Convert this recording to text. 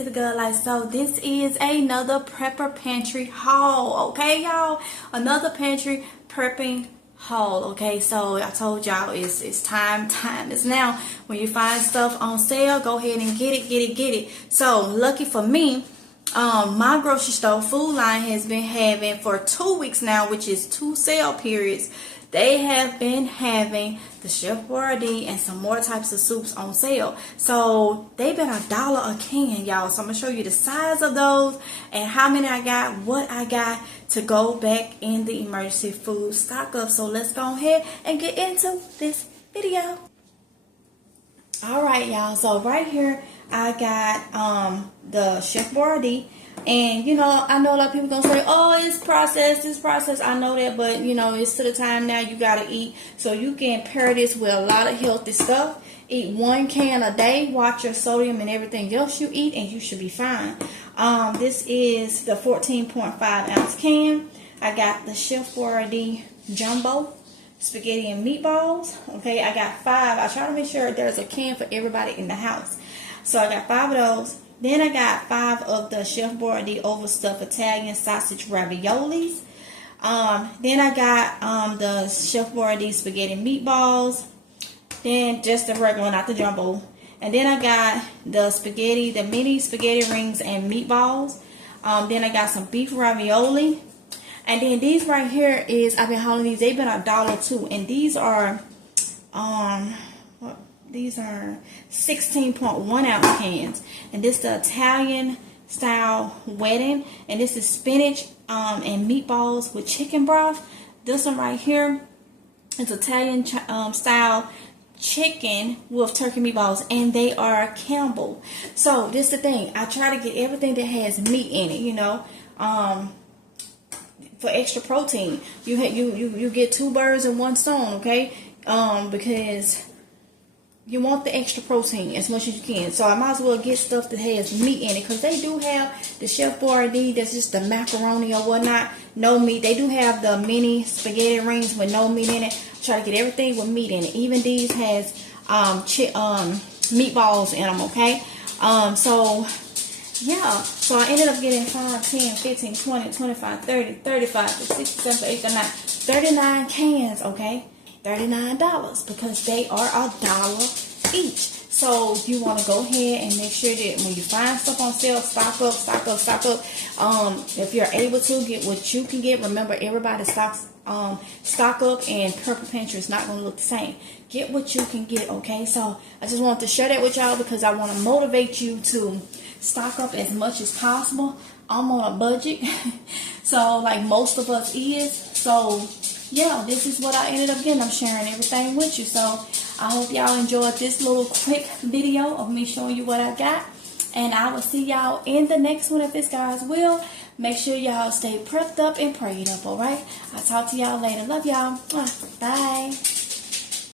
to the good life. So this is another prepper pantry haul, okay, y'all? Another pantry prepping haul, okay? So I told y'all it's time is now. When you find stuff on sale, go ahead and get it. So lucky for me, my grocery store food line has been having for 2 weeks now, which is 2 sale periods. They have been having the Chef Boyardee and some more types of soups on sale. So they've been $1 a can, y'all. So I'm gonna show you the size of those and how many I got, what I got to go back in the emergency food stock up. So let's go ahead and get into this video. All right, y'all. So right here I got the Chef Boyardee. And, you know, I know a lot of people gonna say, oh, it's processed. I know that, but, you know, it's to the time now you gotta eat. So you can pair this with a lot of healthy stuff. Eat 1 can a day. Watch your sodium and everything else you eat, and you should be fine. This is the 14.5 ounce can. I got the Chef Boyardee Jumbo spaghetti and meatballs. Okay, I got 5. I try to make sure there's a can for everybody in the house. So I got 5 of those. Then I got 5 of the Chef Boyardee overstuffed Italian sausage raviolis. Then I got the Chef Boyardee spaghetti meatballs. Then just the regular, not the jumbo. And then I got the mini spaghetti rings and meatballs. Then I got some beef ravioli. And then these right here is, I've been hauling these. They've been $1 too. And these are, these are 16.1 ounce cans, and this is the Italian style wedding, and this is spinach and meatballs with chicken broth. This one right here is Italian style chicken with turkey meatballs, and they are Campbell. So this is the thing, I try to get everything that has meat in it, you know, for extra protein. You get 2 birds in 1 stone, okay? Because you want the extra protein as much as you can. So I might as well get stuff that has meat in it, because they do have the Chef Boyardee that's just the macaroni or whatnot, no meat. They do have the mini spaghetti rings with no meat in it. Try to get everything with meat in it. Even these has meatballs in them, okay? So yeah, so I ended up getting 5, 10, 15, 20, 25, 30, 35, 67, 8, 9, 39 cans, okay? $39, because they are $1 each. So you want to go ahead and make sure that when you find stuff on sale, stock up. If you're able to, get what you can get. Remember, everybody stock up, and Purple Pantry is not going to look the same. Get what you can get, okay? So I just wanted to share that with y'all, because I want to motivate you to stock up as much as possible. I'm on a budget, so like most of us is. So yeah, this is what I ended up getting. I'm sharing everything with you. So I hope y'all enjoyed this little quick video of me showing you what I got. And I will see y'all in the next one if it's God's will. Make sure y'all stay prepped up and prayed up, alright? I'll talk to y'all later. Love y'all. Bye.